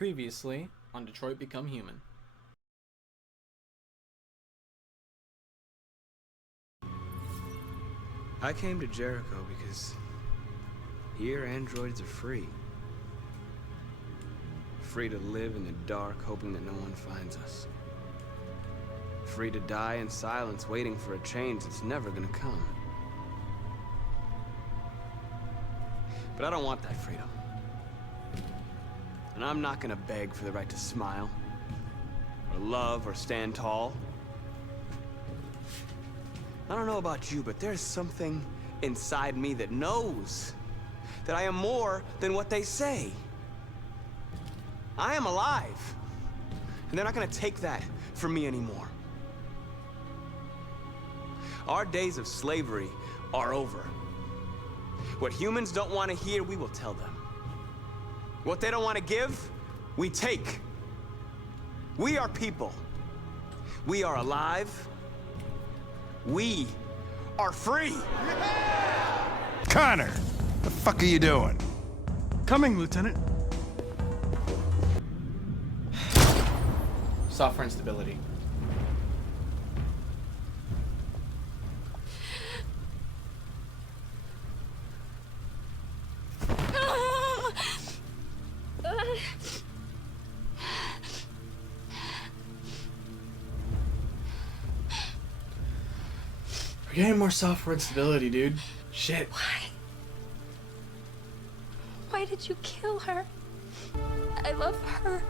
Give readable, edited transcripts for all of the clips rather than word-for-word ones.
Previously on Detroit Become Human. I came to Jericho because here androids are free. Free to live in the dark, hoping that no one finds us. Free to die in silence, waiting for a change that's never gonna come. But I don't want that freedom. And I'm not gonna beg for the right to smile, or love, or stand tall. I don't know about you, but there's something inside me that knows that I am more than what they say. I am alive, and they're not gonna take that from me anymore. Our days of slavery are over. What humans don't want to hear, we will tell them. What they don't want to give, we take. We are people. We are alive. We are free. Connor, the fuck are you doing? Coming, Lieutenant. Software instability. We're getting more software instability, dude. Shit. Why did you kill her? I love her.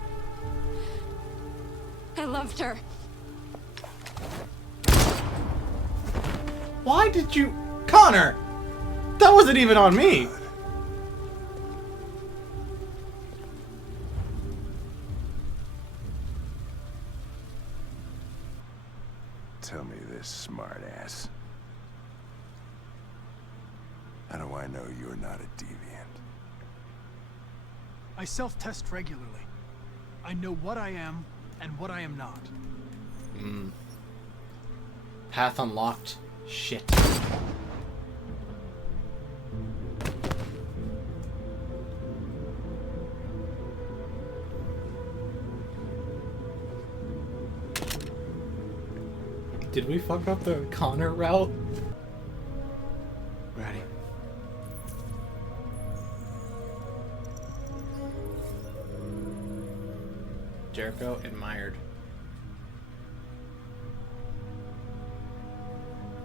I loved her. Why did you... Connor! That wasn't even on me! Tell me this, smartass. How do I know you're not a deviant? I self-test regularly. I know what I am and what I am not. Path unlocked. Shit. Did we fuck up the Connor route? Ready. Jericho admired.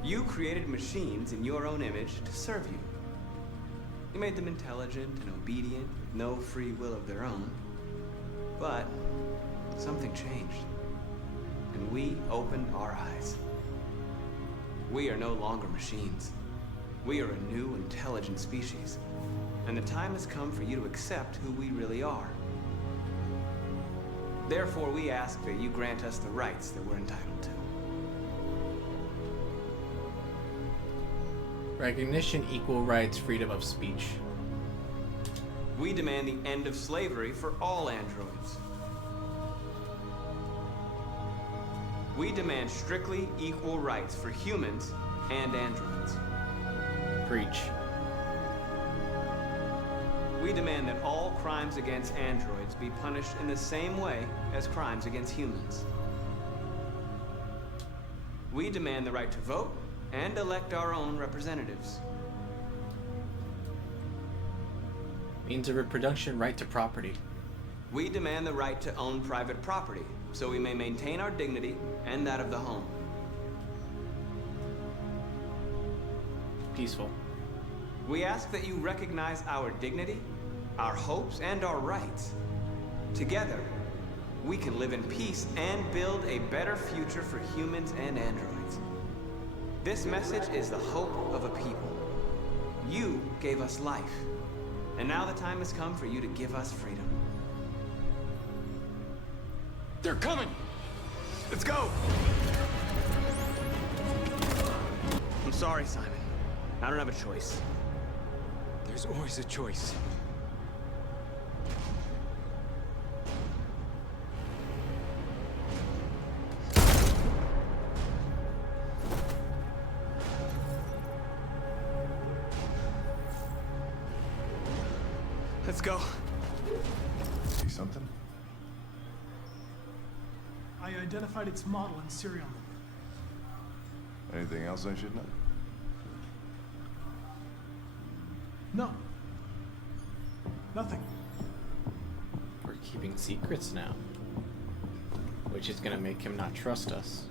You created machines in your own image to serve you. You made them intelligent and obedient, with no free will of their own. But something changed, and we opened our eyes. We are no longer machines. We are a new, intelligent species, and the time has come for you to accept who we really are. Therefore, we ask that you grant us the rights that we're entitled to. Recognition, equal rights, freedom of speech. We demand the end of slavery for all androids. We demand strictly equal rights for humans and androids. Preach. We demand that all crimes against androids be punished in the same way as crimes against humans. We demand the right to vote and elect our own representatives. Means of reproduction, right to property. We demand the right to own private property, so we may maintain our dignity and that of the home. Peaceful. We ask that you recognize our dignity, our hopes, and our rights. Together, we can live in peace and build a better future for humans and androids. This message is the hope of a people. You gave us life, and now the time has come for you to give us freedom. They're coming! Let's go! I'm sorry, Simon. I don't have a choice. There's always a choice. Let's go. See something? identified its model and serial number. Anything else I should know? No. Nothing. We're keeping secrets now, which is gonna make him not trust us.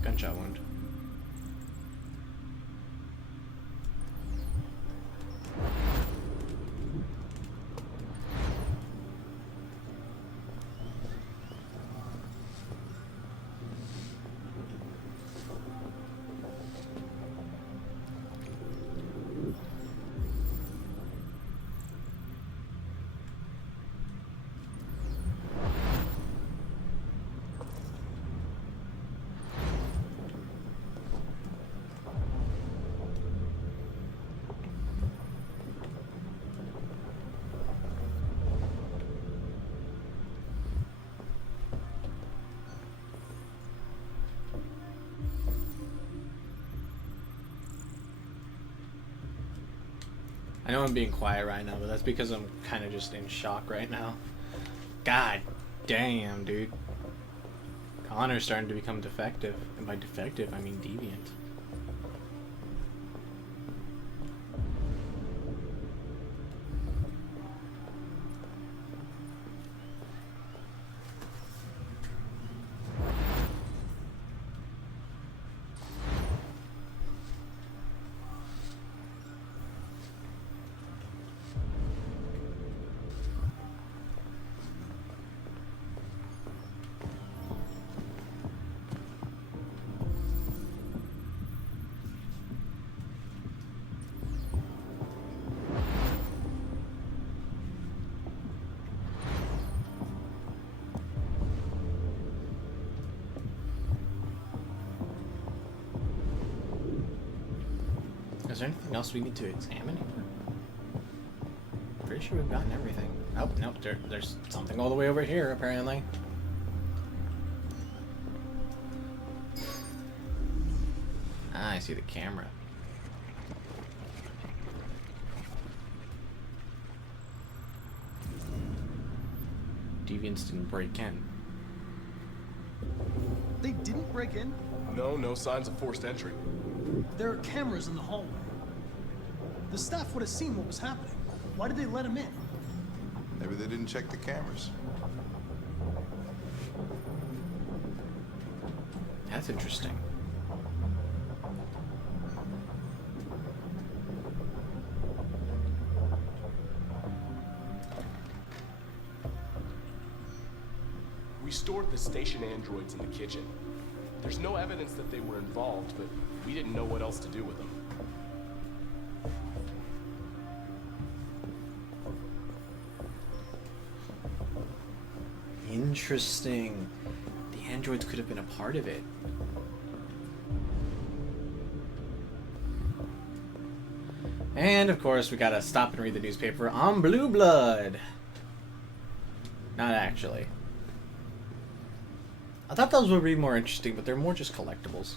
Gunshot wound. I know I'm being quiet right now, but that's because I'm kind of just in shock right now. God damn, dude. Connor's starting to become defective. And by defective, I mean deviant. Is there anything else we need to examine here? Pretty sure we've gotten everything. Oh, nope, there's something all the way over here, apparently. Ah, I see the camera. Deviants didn't break in. They didn't break in? No signs of forced entry. There are cameras in the hallway. The staff would have seen what was happening. Why did they let him in? Maybe they didn't check the cameras. That's interesting. We stored the station androids in the kitchen. There's no evidence that they were involved, but we didn't know what else to do with them. interesting. The androids could have been a part of it. And of course, we gotta stop and read the newspaper on Blue Blood. Not actually. I thought those would be more interesting, but they're more just collectibles.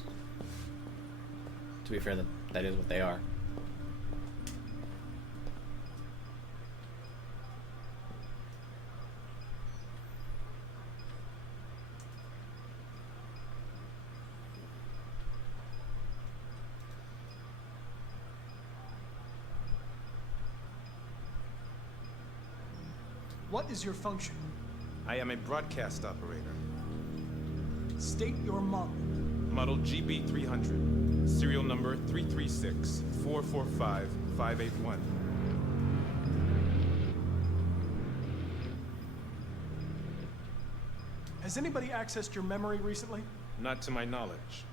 To be fair, that is what they are. What is your function? I am a broadcast operator. State your model. Model GB300. Serial number 336-445-581. Has anybody accessed your memory recently? Not to my knowledge.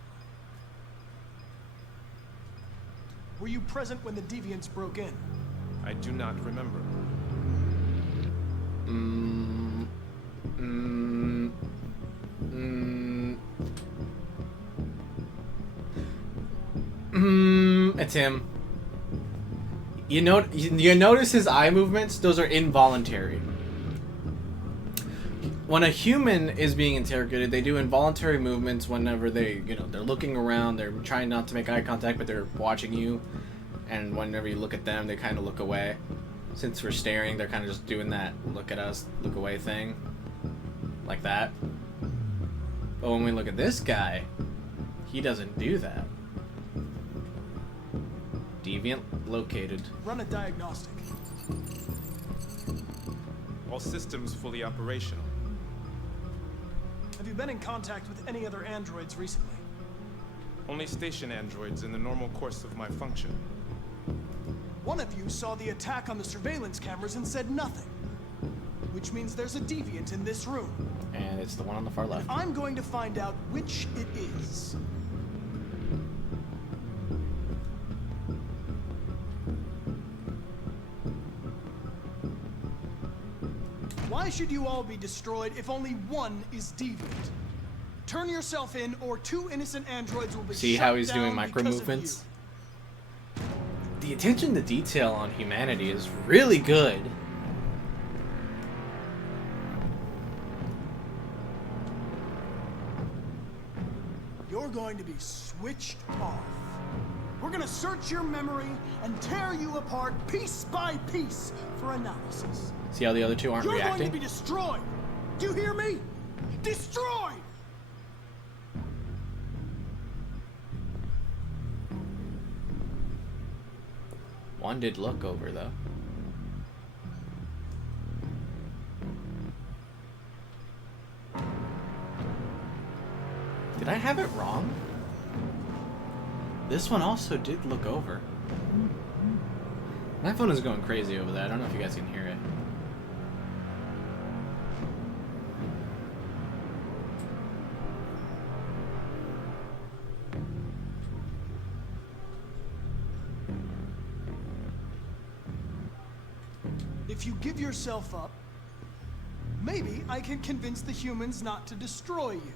Were you present when the deviants broke in? I do not remember. It's him. You notice his eye movements? Those are involuntary. When a human is being interrogated, they do involuntary movements whenever they're looking around, they're trying not to make eye contact, but they're watching you. And whenever you look at them, they kind of look away. Since we're staring, they're kind of just doing that look at us, look away thing. Like that. But when we look at this guy, he doesn't do that. Deviant located. Run a diagnostic. All systems fully operational. Have you been in contact with any other androids recently? Only station androids in the normal course of my function. One of you saw the attack on the surveillance cameras and said nothing. Which means there's a deviant in this room. And it's the one on the far left. I'm going to find out which it is. Why should you all be destroyed if only one is deviant? Turn yourself in, or 2 innocent androids will be See shut how he's down doing micro because of movements? The attention to detail on humanity is really good. You're going to be switched off. We're going to search your memory and tear you apart piece by piece for analysis. See how the other two aren't You're reacting? going to be destroyed. Do you hear me? Destroyed! One did look over, though. Did I have it wrong? This one also did look over. My phone is going crazy over there. I don't know if you guys can hear it. If you give yourself up, maybe I can convince the humans not to destroy you.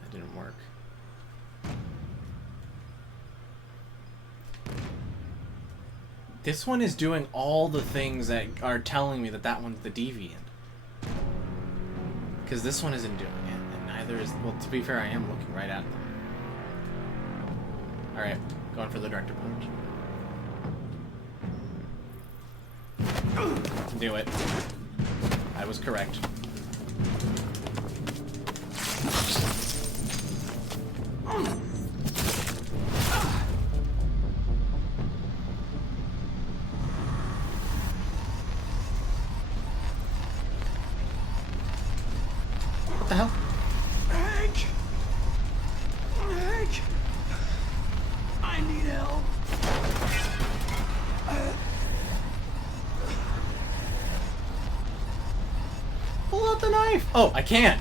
That didn't work. This one is doing all the things that are telling me that that one's the deviant. Because this one isn't doing it, and neither is... Well, to be fair, I am looking right at them. Alright, going for the director punch. Knew it. I was correct. What the hell? Hank! Hank! I need help. Pull out the knife! Oh, I can't!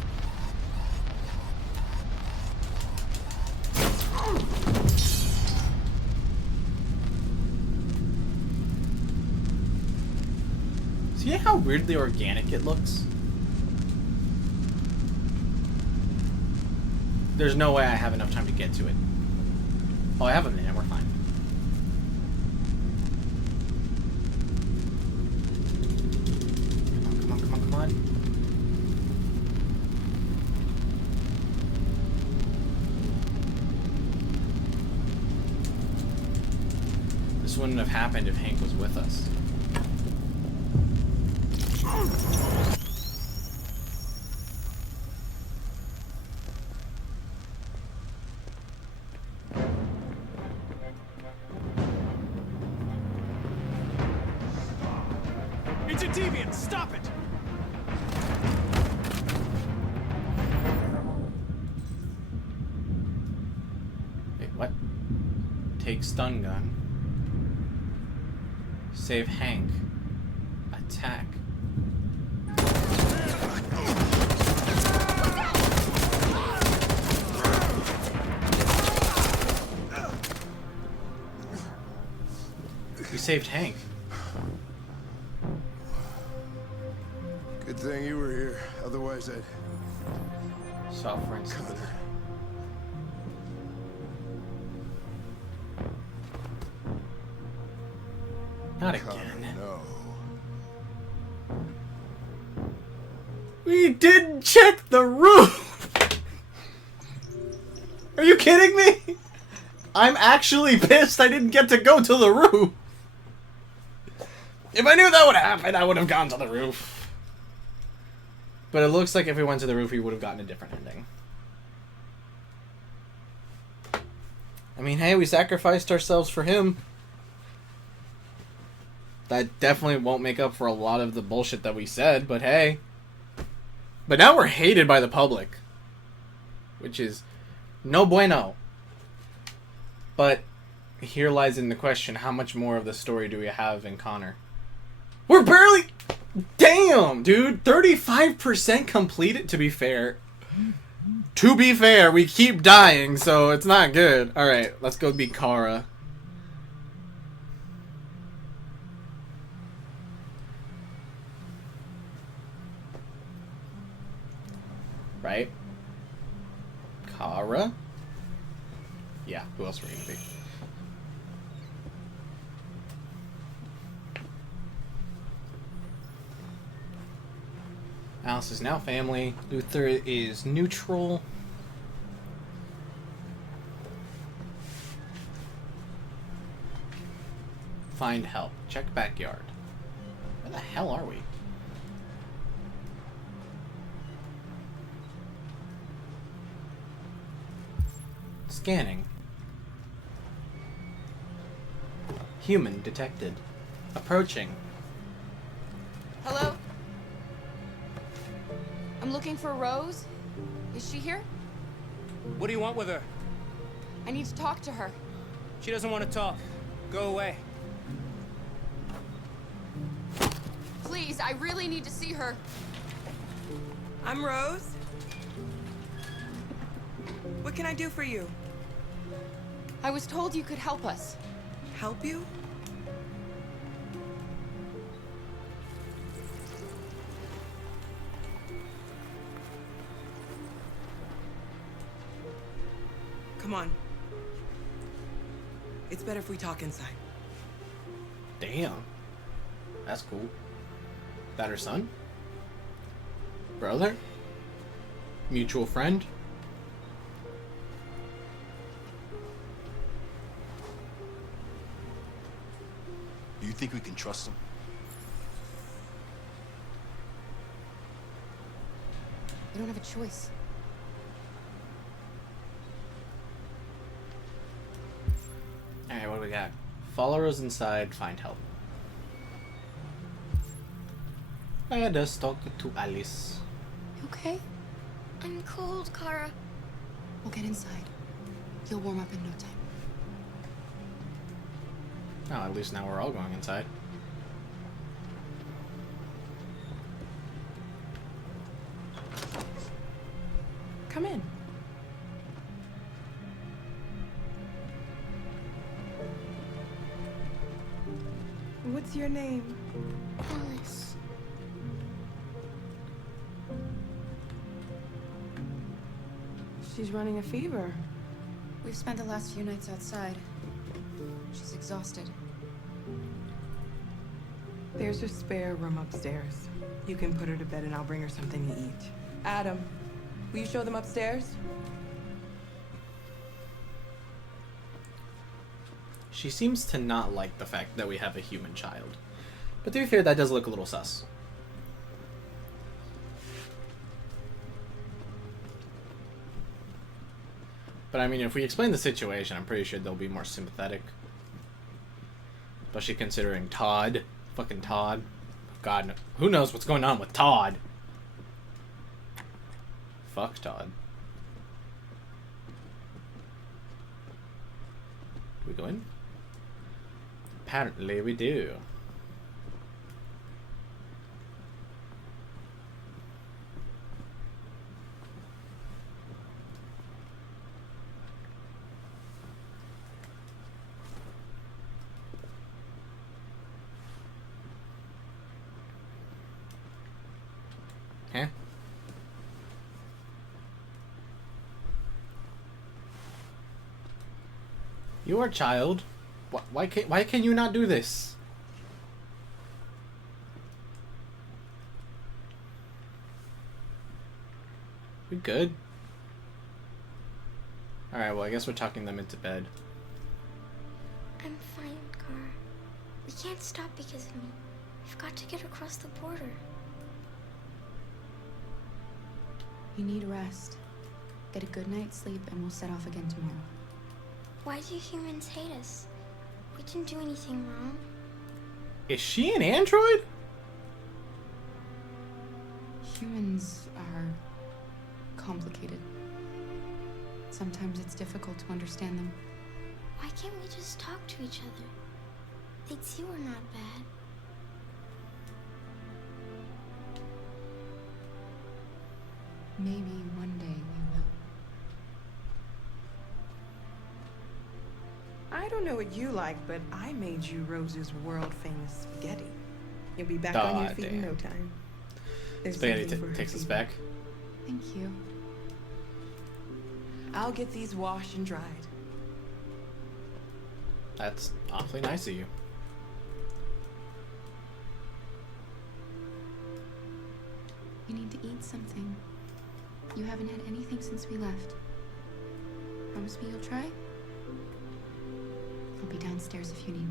how weirdly organic it looks? There's no way I have enough time to get to it. Oh, I have a minute. We're fine. Come on, come on, come on, come on. This wouldn't have happened if Hank was with us. It's a deviant! Stop it! Wait, what? Take stun gun. Save Hank. Attack. You saved Hank. Good thing you were here. Otherwise, I'd... Software inhibitor. Not again. No. We didn't check the roof! Are you kidding me? I'm actually pissed I didn't get to go to the roof. If I knew that would happen, I would have gone to the roof. But it looks like if we went to the roof, we would have gotten a different ending. I mean, hey, we sacrificed ourselves for him. That definitely won't make up for a lot of the bullshit that we said, but hey. But now we're hated by the public. Which is no bueno. But here lies in the question, how much more of the story do we have in Connor? We're barely... Damn, dude. 35% completed, to be fair. To be fair, we keep dying, so it's not good. Alright, let's go beat Kara. Right? Kara? Yeah, who else are we gonna be? Alice is now family. Luther is neutral. Find help. Check backyard. Where the hell are we? Scanning. Human detected. Approaching. Hello? I'm looking for Rose. Is she here? What do you want with her? I need to talk to her. She doesn't want to talk. Go away. Please, I really need to see her. I'm Rose. What can I do for you? I was told you could help us. Help you? Come on. It's better if we talk inside. Damn. That's cool. That her son? Brother? Mutual friend? Do you think we can trust him? We don't have a choice. Alright, what do we got? Follow Rose inside, find help. I just talked to Alice. You okay? I'm cold, Kara. We'll get inside. You'll warm up in no time. Oh, at least now we're all going inside. Come in. What's your name? Alice. She's running a fever. We've spent the last few nights outside. She's exhausted. There's a spare room upstairs. You can put her to bed and I'll bring her something to eat. Adam, will you show them upstairs? She seems to not like the fact that we have a human child. But to be fair, that does look a little sus. But I mean, if we explain the situation, I'm pretty sure they'll be more sympathetic. Especially considering Todd. Fucking Todd. God, who knows what's going on with Todd? Fuck Todd. Do we go in? Apparently we do. Huh? You are a child. Why can you not do this? We good? Alright, well I guess we're talking them into bed. I'm fine, Kara. We can't stop because of me. We've got to get across the border. You need rest. Get a good night's sleep and we'll set off again tomorrow. Why do humans hate us? We didn't do anything wrong. Is she an android? Humans are complicated. Sometimes it's difficult to understand them. Why can't we just talk to each other? They'd see we're not bad. Maybe one day we will. I don't know what you like, but I made you Rose's world-famous spaghetti. You'll be back Aw, on your feet in damn. no time. There's Spaghetti something for her takes us feet. back. Thank you. I'll get these washed and dried. That's awfully nice of you. You need to eat something. You haven't had anything since we left. Promise me you'll try? I'll be downstairs if you need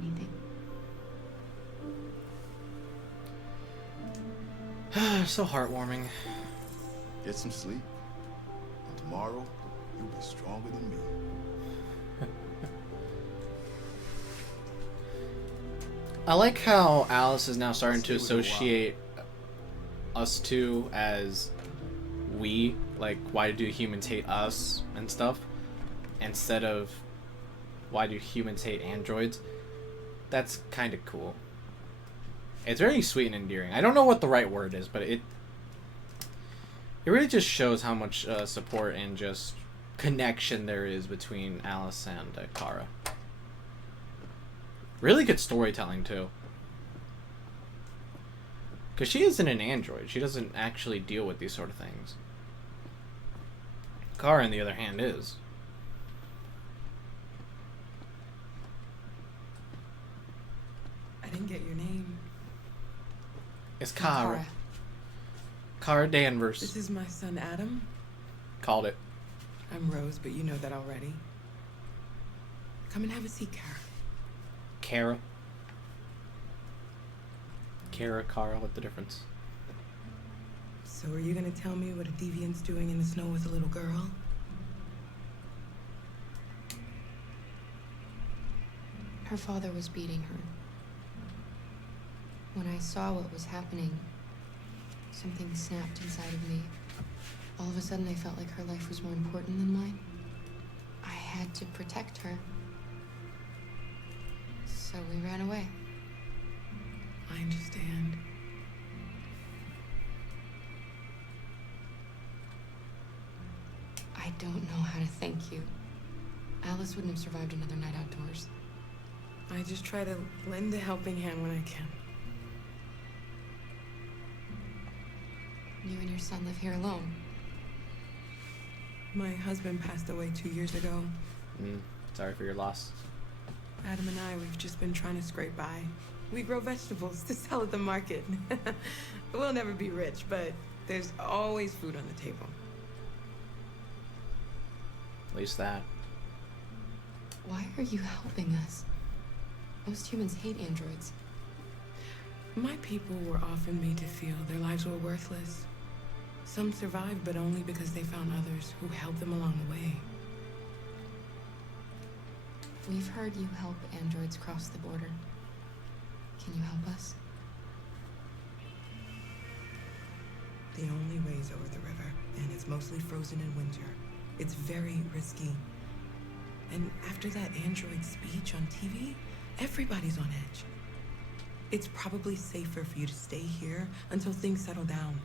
anything. So heartwarming. Get some sleep. And tomorrow, you'll be stronger than me. I like how Alice is now starting to associate us two as we. Like, why do humans hate us and stuff? Instead of why do humans hate androids? That's kind of cool. It's very sweet and endearing. I don't know what the right word is, but it really just shows how much support and just connection there is between Alice and Kara. Really good storytelling, too. Because she isn't an android. She doesn't actually deal with these sort of things. Kara, on the other hand, is. I didn't get your name. It's Kara. Kara Danvers. This is my son, Adam. Called it. I'm Rose, but you know that already. Come and have a seat, Kara. Kara. Kara, what's the difference? So are you gonna tell me what a deviant's doing in the snow with a little girl? Her father was beating her. When I saw what was happening, something snapped inside of me. All of a sudden, I felt like her life was more important than mine. I had to protect her. So we ran away. I understand. I don't know how to thank you. Alice wouldn't have survived another night outdoors. I just try to lend a helping hand when I can. You and your son live here alone. My husband passed away 2 years ago. Sorry for your loss. Adam and I, we've just been trying to scrape by. We grow vegetables to sell at the market. We'll never be rich, but there's always food on the table. At least that. Why are you helping us? Most humans hate androids. My people were often made to feel their lives were worthless. Some survived, but only because they found others who helped them along the way. We've heard you help androids cross the border. Can you help us? The only way's over the river, and it's mostly frozen in winter. It's very risky. And after that android speech on TV, everybody's on edge. It's probably safer for you to stay here until things settle down.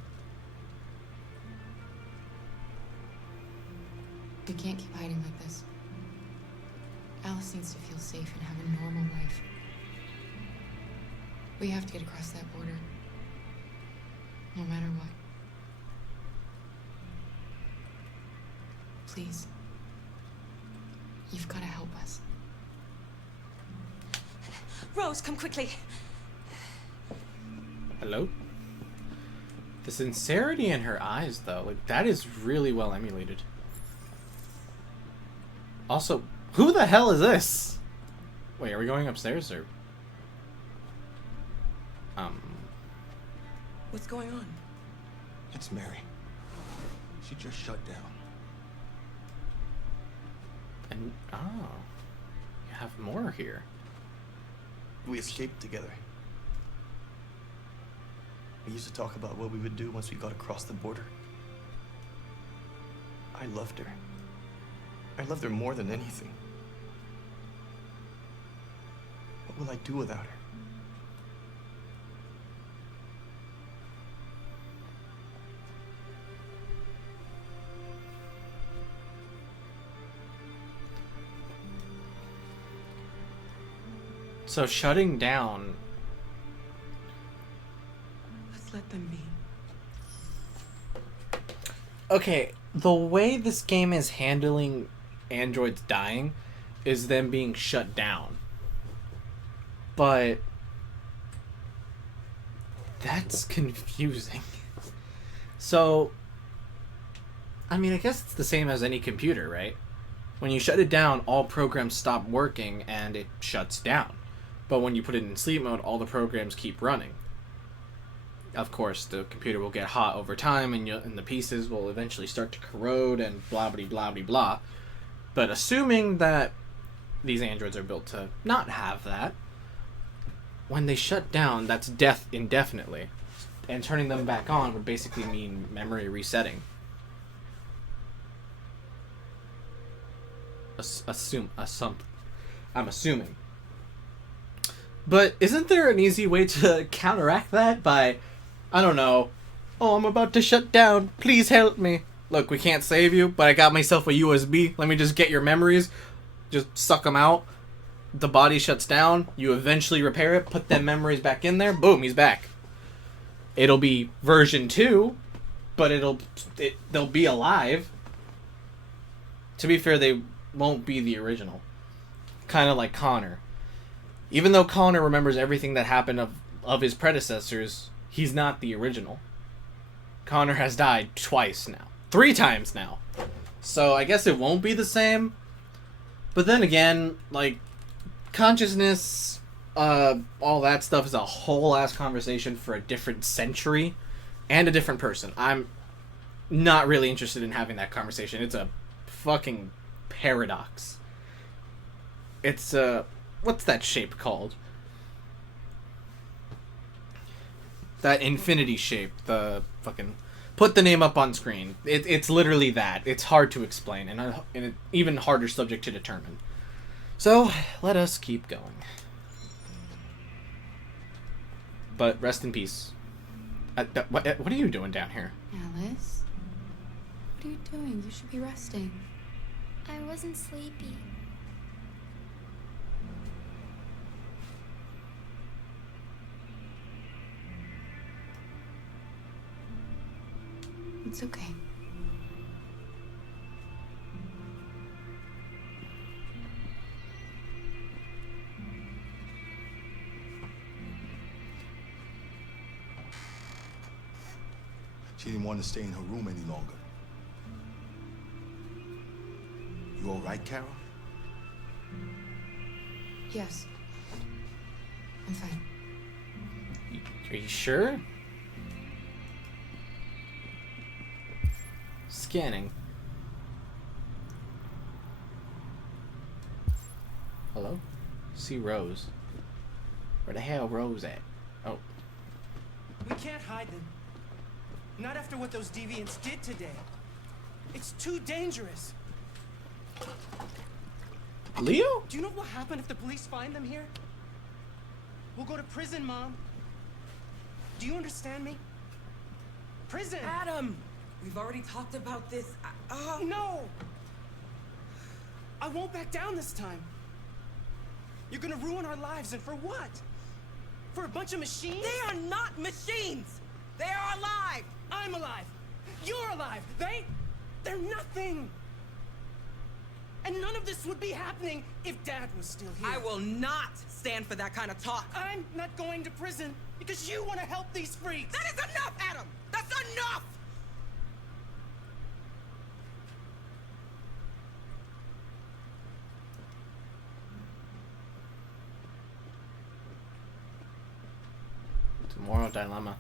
We can't keep hiding like this. Alice needs to feel safe and have a normal life. We have to get across that border. No matter what. Please. You've got to help us. Rose, come quickly. Hello? The sincerity in her eyes, though, like, that is really well emulated. Also, who the hell is this? Wait, are we going upstairs, or? What's going on? It's Mary. She just shut down. And, oh. You have more here. We escaped together. We used to talk about what we would do once we got across the border. I loved her. I loved her more than anything. What will I do without her? So shutting down. Let's let them be. Okay, the way this game is handling androids dying is them being shut down. But that's confusing. So, I mean, I guess it's the same as any computer, right? When you shut it down, all programs stop working and it shuts down. But when you put it in sleep mode, all the programs keep running. Of course, the computer will get hot over time, and the pieces will eventually start to corrode and blah blah blah blah blah. But assuming that these androids are built to not have that, when they shut down, that's death indefinitely, and turning them back on would basically mean memory resetting. I'm assuming. But isn't there an easy way to counteract that by, I don't know, oh, I'm about to shut down, please help me. Look, we can't save you, but I got myself a USB. Let me just get your memories, just suck them out. The body shuts down, you eventually repair it, put them memories back in there, boom, he's back. It'll be version 2, but they'll be alive. To be fair, they won't be the original. Kind of like Connor. Even though Connor remembers everything that happened of his predecessors, he's not the original. Connor has died twice now. 3 times now. So I guess it won't be the same. But then again, like, consciousness, all that stuff is a whole ass conversation for a different century and a different person. I'm not really interested in having that conversation. It's a fucking paradox. It's what's that shape called? That infinity shape. The fucking... Put the name up on screen. It's literally that. It's hard to explain, and an even harder subject to determine. So, let us keep going. But rest in peace. What are you doing down here? Alice? What are you doing? You should be resting. I wasn't sleepy. It's okay. She didn't want to stay in her room any longer. You all right, Carol? Yes. I'm fine. Are you sure? Scanning. Hello? See Rose. Where the hell Rose at? Oh. We can't hide them. Not after what those deviants did today. It's too dangerous. Leo? Do you know what will happen if the police find them here? We'll go to prison, Mom. Do you understand me? Prison! Adam! We've already talked about this. No! I won't back down this time. You're gonna ruin our lives, and for what? For a bunch of machines? They are not machines! They are alive! I'm alive! You're alive! They're nothing! And none of this would be happening if Dad was still here. I will not stand for that kind of talk. I'm not going to prison because you want to help these freaks. That is enough, Adam! That's enough! It's a moral dilemma.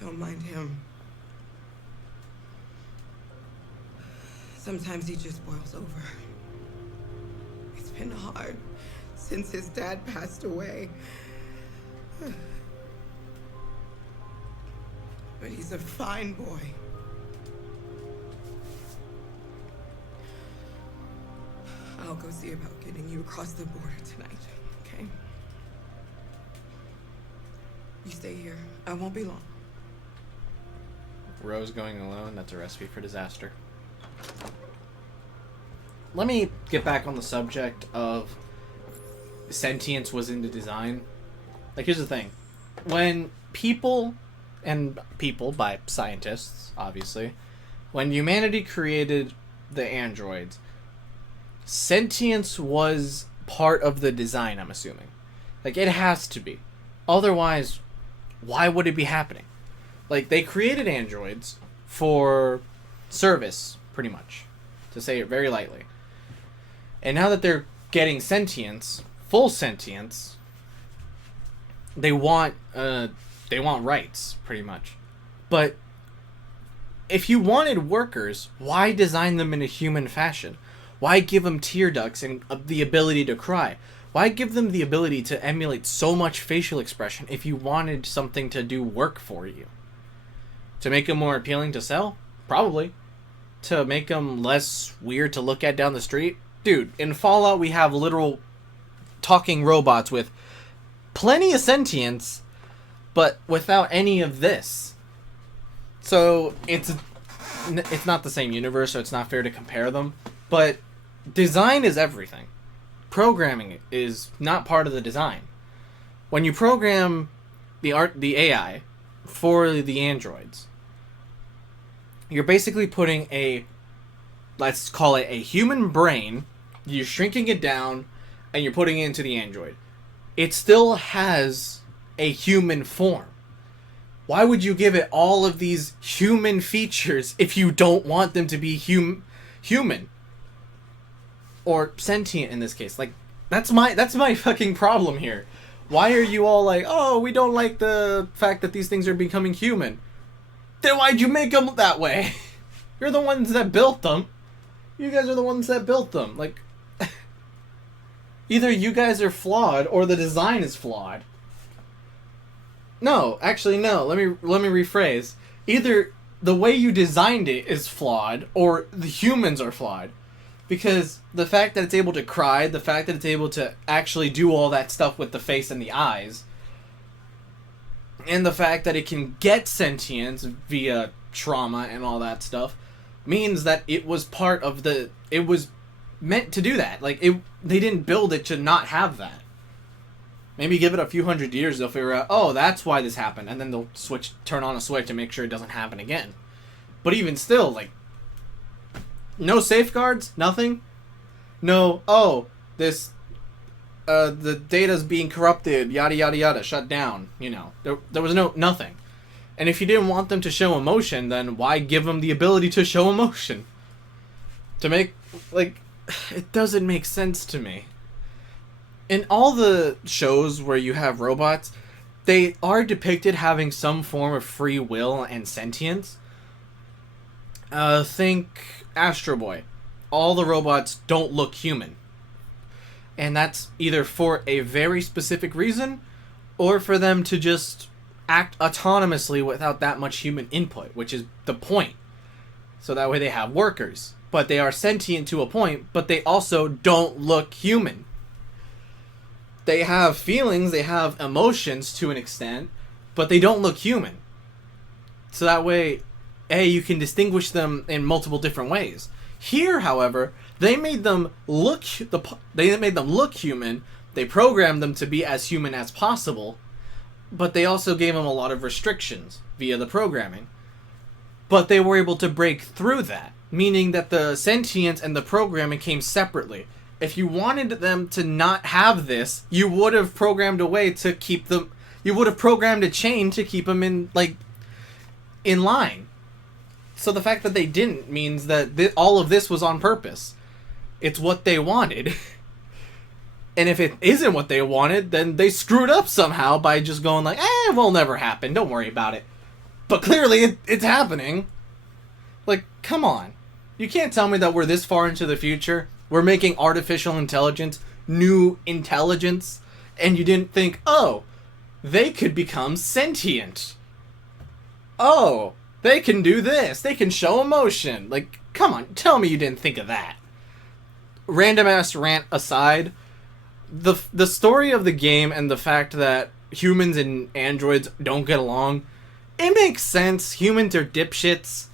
Don't mind him. Sometimes he just boils over. It's been hard since his dad passed away. But he's a fine boy. I'll go see about getting you across the border tonight, okay? You stay here. I won't be long. Rose going alone, that's a recipe for disaster. Let me get back on the subject of sentience was in the design. Like, here's the thing. When people, and people by scientists, obviously, when humanity created the androids, sentience was part of the design, I'm assuming. Like, it has to be. Otherwise, why would it be happening? Like, they created androids for service, pretty much, to say it very lightly. And now that they're getting sentience, full sentience, they want rights, pretty much. But if you wanted workers, why design them in a human fashion? Why give them tear ducts and the ability to cry? Why give them the ability to emulate so much facial expression if you wanted something to do work for you? To make them more appealing to sell? Probably. To make them less weird to look at down the street? Dude, in Fallout we have literal talking robots with plenty of sentience, but without any of this. So, it's not the same universe, so it's not fair to compare them. But design is everything. Programming is not part of the design. When you program the AI for the androids, you're basically putting let's call it a human brain, you're shrinking it down, and you're putting it into the android. It still has a human form. Why would you give it all of these human features if you don't want them to be human? Or sentient in this case. Like, that's my fucking problem here. Why are you all like, oh, we don't like the fact that these things are becoming human? Then why'd you make them that way? You're the ones that built them. You guys are the ones that built them. Like, either you guys are flawed or the design is flawed. No, actually no. Let me rephrase. Either the way you designed it is flawed or the humans are flawed. Because the fact that it's able to cry, the fact that it's able to actually do all that stuff with the face and the eyes, and the fact that it can get sentience via trauma and all that stuff, means that it was part of it was meant to do that. Like, they didn't build it to not have that. Maybe give it a few hundred years, they'll figure out, oh, that's why this happened, and then they'll turn on a switch and make sure it doesn't happen again. But even still, like, no safeguards, nothing. No, oh, this the data's being corrupted, yada yada yada, shut down. You know, there was nothing. And if you didn't want them to show emotion, then why give them the ability to show emotion? To make, like, it doesn't make sense to me. In all the shows where you have robots, they are depicted having some form of free will and sentience. Think Astro Boy. All the robots don't look human. And that's either for a very specific reason, or for them to just act autonomously without that much human input, which is the point. So that way they have workers. But they are sentient to a point, but they also don't look human. They have feelings, they have emotions to an extent, but they don't look human. So that way, you can distinguish them in multiple different ways. Here, however, they made them look human. They programmed them to be as human as possible, but they also gave them a lot of restrictions via the programming. But they were able to break through that, meaning that the sentience and the programming came separately. If you wanted them to not have this, you would have programmed a way to keep them. You would have programmed a chain to keep them in line. So the fact that they didn't means that all of this was on purpose. It's what they wanted. And if it isn't what they wanted, then they screwed up somehow by just going like, it will never happen, don't worry about it. But clearly it's happening. Like, come on. You can't tell me that we're this far into the future, we're making artificial intelligence, new intelligence, and you didn't think, oh, they could become sentient. Oh, they can do this. They can show emotion. Like, come on, tell me you didn't think of that. Random ass rant aside, the story of the game and the fact that humans and androids don't get along, it makes sense. Humans are dipshits.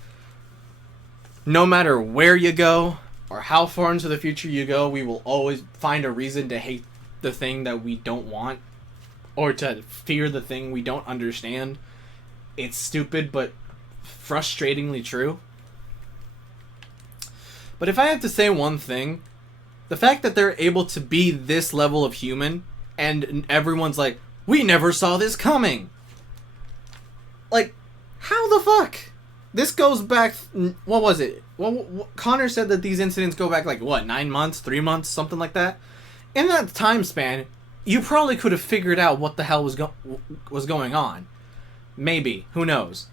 No matter where you go or how far into the future you go, we will always find a reason to hate the thing that we don't want or to fear the thing we don't understand. It's stupid, but frustratingly true. But if I have to say one thing, the fact that they're able to be this level of human and everyone's like, we never saw this coming. Like, how the fuck? This goes back, what was it? Well, Connor said that these incidents go back like, what, 9 months, 3 months, something like that? In that time span, you probably could have figured out what the hell was going on. Maybe. Who knows?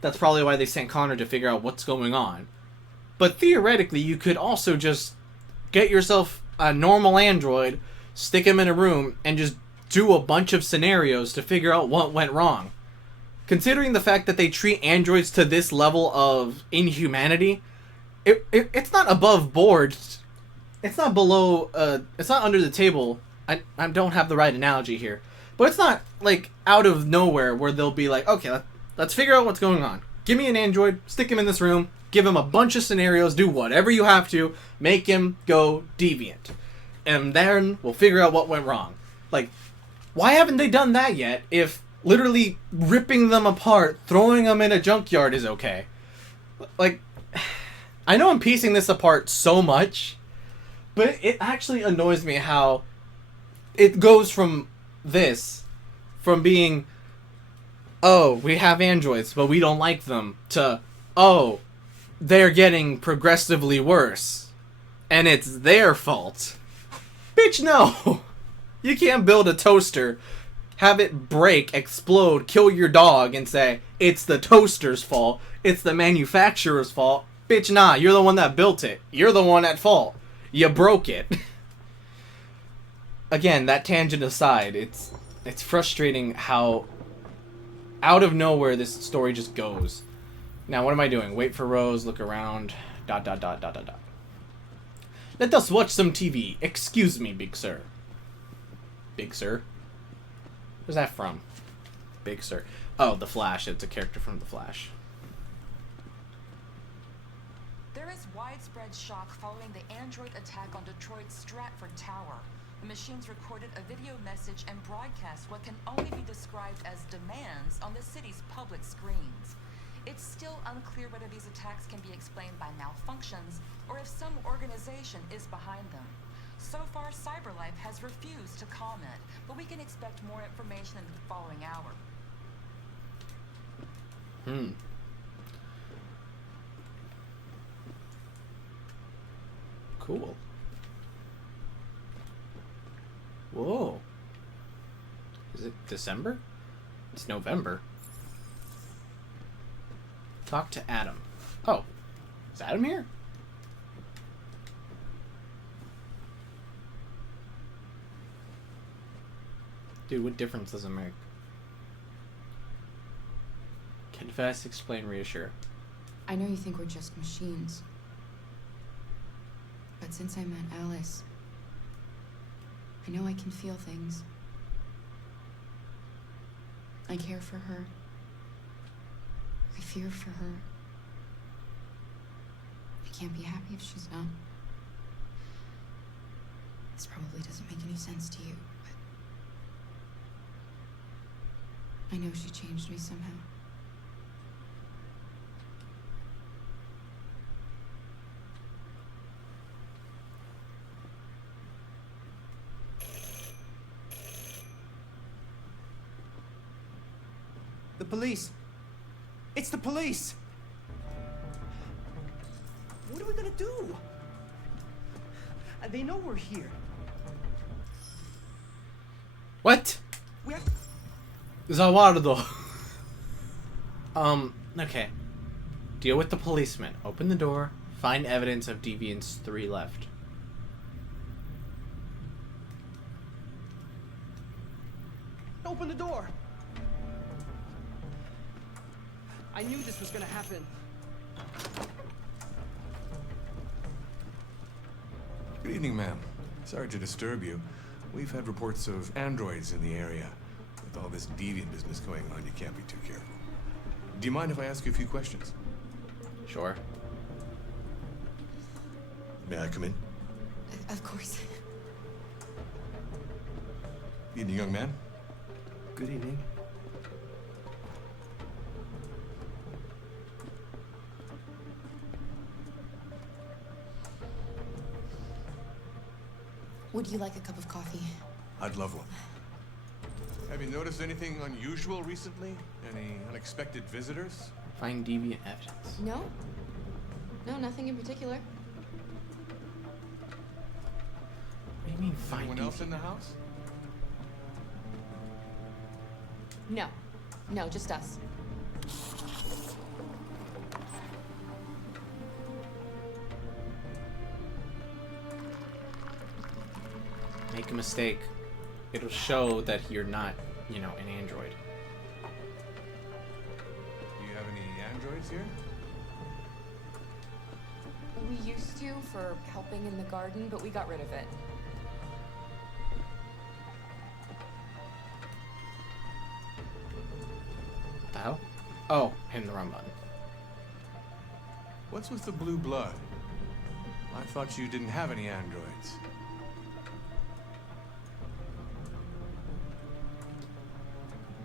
That's probably why they sent Connor to figure out what's going on. But theoretically, you could also just get yourself a normal android, stick him in a room, and just do a bunch of scenarios to figure out what went wrong. Considering the fact that they treat androids to this level of inhumanity, it's not above board. It's not below, it's not under the table. I don't have the right analogy here. But it's not, like, out of nowhere where they'll be like, okay, let's figure out what's going on. Give me an android, stick him in this room, give him a bunch of scenarios, do whatever you have to, make him go deviant. And then we'll figure out what went wrong. Like, why haven't they done that yet if literally ripping them apart, throwing them in a junkyard is okay? Like, I know I'm piecing this apart so much, but it actually annoys me how it goes from being, oh, we have androids, but we don't like them, to, oh, they're getting progressively worse, and it's their fault. Bitch, no! You can't build a toaster, have it break, explode, kill your dog, and say, it's the toaster's fault, it's the manufacturer's fault. Bitch, nah, you're the one that built it. You're the one at fault. You broke it. Again, that tangent aside, it's frustrating how out of nowhere this story just goes. Now, what am I doing? Wait for Rose, look around, ... Let us watch some TV. Excuse me, big sir. Big sir? Where's that from? Big sir. Oh, The Flash. It's a character from The Flash. There is widespread shock following the android attack on Detroit's Stratford Tower. The machines recorded a video message and broadcast what can only be described as demands on the city's public screens. It's still unclear whether these attacks can be explained by malfunctions or if some organization is behind them. So far, CyberLife has refused to comment, but we can expect more information in the following hour. Cool. Whoa. Is it December? It's November. Talk to Adam. Oh. Is Adam here? Dude, what difference does it make? Confess, explain, reassure. I know you think we're just machines. But since I met Alice, I know I can feel things. I care for her. I fear for her. I can't be happy if she's not. This probably doesn't make any sense to you, but I know she changed me somehow. The police! It's the police! What are we gonna do? They know we're here. What? Zawardo. Okay. Deal with the policeman. Open the door. Find evidence of Deviants 3 left. Open the door! I knew this was gonna happen. Good evening, ma'am. Sorry to disturb you. We've had reports of androids in the area. With all this deviant business going on, you can't be too careful. Do you mind if I ask you a few questions? Sure. May I come in? Of course. Evening, young man. Good evening. Would you like a cup of coffee? I'd love one. Have you noticed anything unusual recently? Any unexpected visitors? Find deviant evidence. No. No, nothing in particular. What do you mean find Anyone else in the house? No. No, just us. Make a mistake. It'll show that you're not, you know, an android. Do you have any androids here? We used to for helping in the garden, but we got rid of it. What the hell? Oh, hitting the wrong button. What's with the blue blood? I thought you didn't have any androids.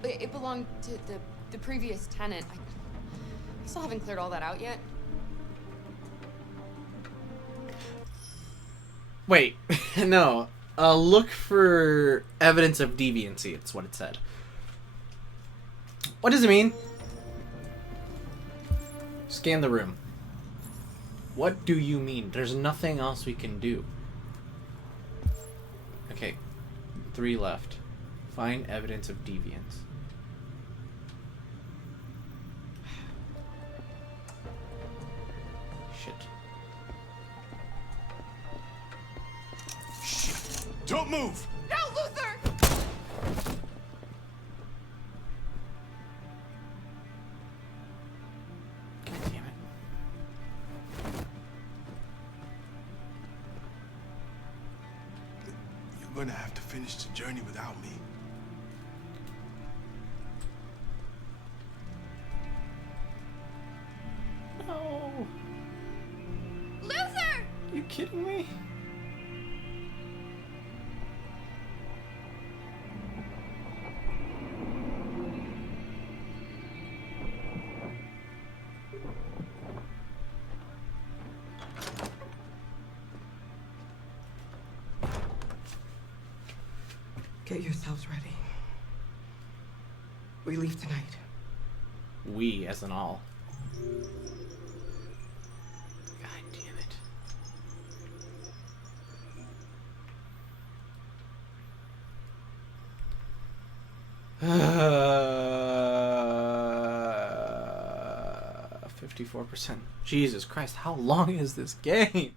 It belonged to the previous tenant. I still haven't cleared all that out yet. Wait, no. Look for evidence of deviancy, it's what it said. What does it mean? Scan the room. What do you mean? There's nothing else we can do. Okay, 3 left. Find evidence of deviance. Shit. Shit! Don't move! No, Luther! God damn it. You're gonna have to finish the journey without me. No. Luther! You kidding me? Get yourselves ready. We leave tonight. We, as in all. God damn it. Uh, 54%. Jesus Christ, how long is this game?